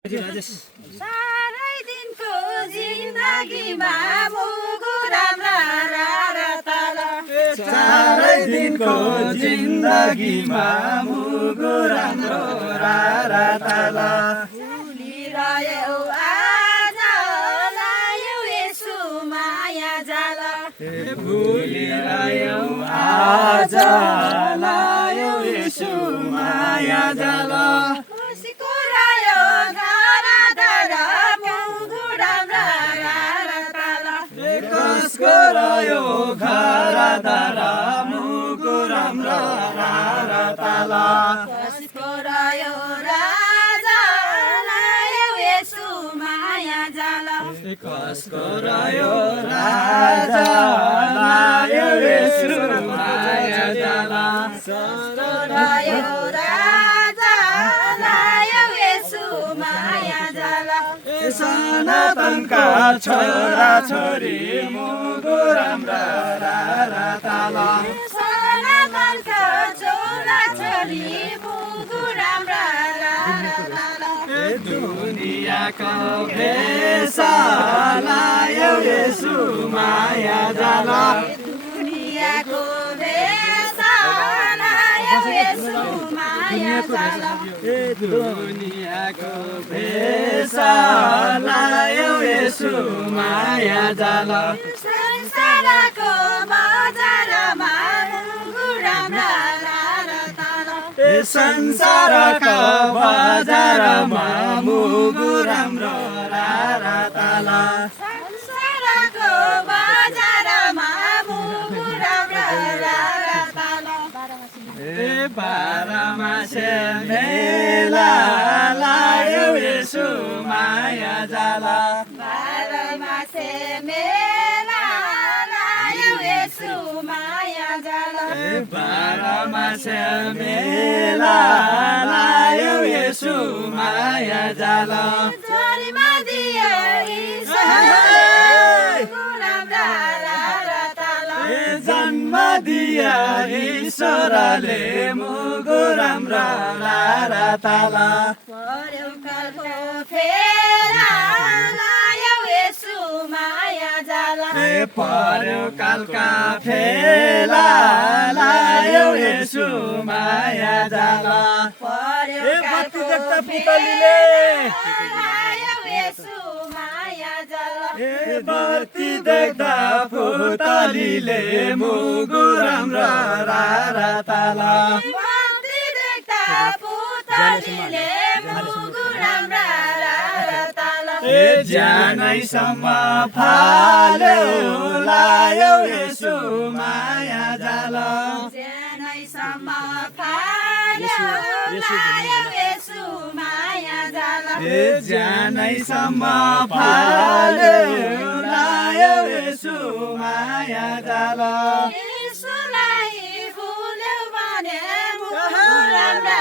सारै दिनको जिन्दगीमा मुगु राम्रा तारा सारै दिनको जिन्दगीमा मुगु राम्रो रारा ताला भुलिरह्यौ आज लायौ यसु माया जाल भुलिरह्यौ आज लायौ यसु माया जाल खुसीको रह्यो घर मुगु राम्रा ताला कसको रह्यो घर दारा मुगु राम्रो रारा ताला कसको रह्यो राजा लायौ यसु माया जाल कसको रह्यो राजा लायौ यसु माया जाला रह्यो राजा लायौ यसु माया जाल सनातनका छोरा छोरी मुगु राम्रा रारा ताला सनातनका छोरा छोरी मुगु राम्रा ताला दुनियाँको भेषा लायौ यसु माया जाला दुनियाँको भेषा लायौ यसु माया जाल दुनियाँको भेषा लायौ यसु माया जाला संसारको बजारमा मुगु राम्रा ताला संसारका बजारमा मुगु राम्रो रारा ताला संसारको बजारमा मुगु राम्रा ताला बाह्रमासे मेला लायौ यसु माया जाला बाह्रमासे मेला लायौ यसु माया जाल बाह्रमासे मेला लायौ यसु माया जाला झरीमा दियो ईश्वरले राम्रा ताला जन्म दिया ईश्वरले मुगु राम्रा रारा ताला पर्यो कालको फेरा लायौ यसु माया जाल पर्यो कालका फेला लायौ यसु माया जाला पर्यो कालको पुतलीले लायौ यसु माया जाल बत्ती देख्दा पुतलीले मुगु राम्रा रारा ताला बत्ती देख्दा पुतलीले मुगु राम्रा ताला ज्यानैसम्म फाल्यो लायौ यसु माया जाला ज्यानैसम्म फाल्यो लायौ यसु माया जाल ज्यानैसम्म फाल्यो लायौ यसु माया जाला यसुलाई फुल्यो भने मुगु राम्रा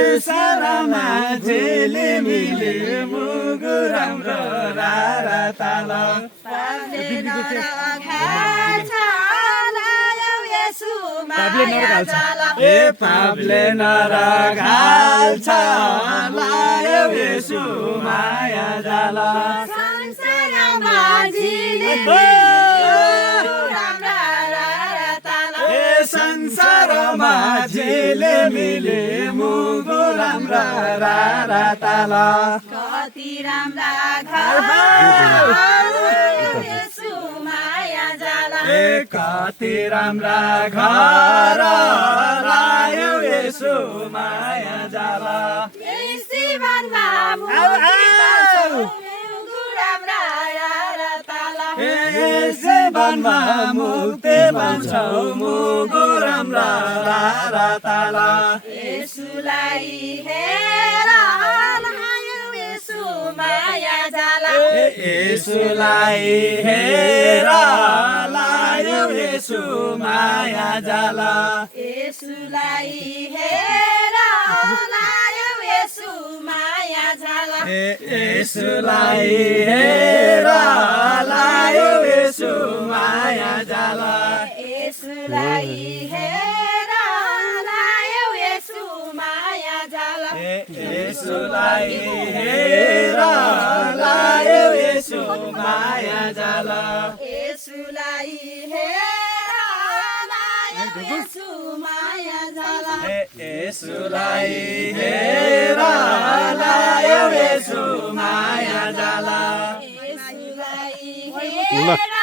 संसारमा झिलिमिली मुगु राम्रो रारा ताला पापले नरघाल्छ लायौ यसु माया जाल पापले नरघाल्छ लायौ यसु माया जाला संसारमा झिलिमिली राम्रा ताला संसारमा झिलिमिली मुगु राम्रा रारा ताला कति राम्रा घर यसु माया जाल कति राम्रा घर लायौ यसु माया जाला जीवनमा मुगु राम्रा ताला जीवनमा मुक्ति पाउँछौ मुगु राम्रा रारा ताला यसुलाई हेर लायौ यसु माया जाल यसुलाई हेर लायौ यसु माया जाला यसुलाई हेर लायौ यसु माया जाल यसुलाई हेर लायौ यसु माया जाला यसुलाई हेर लायौ यसु माया जाल येशूलाई हेर लायो येशू माया जाल येशूलाई हेर लायो येशू माया जाल येशूलाई हेर लायो येशू माया जाल येशूलाई हेर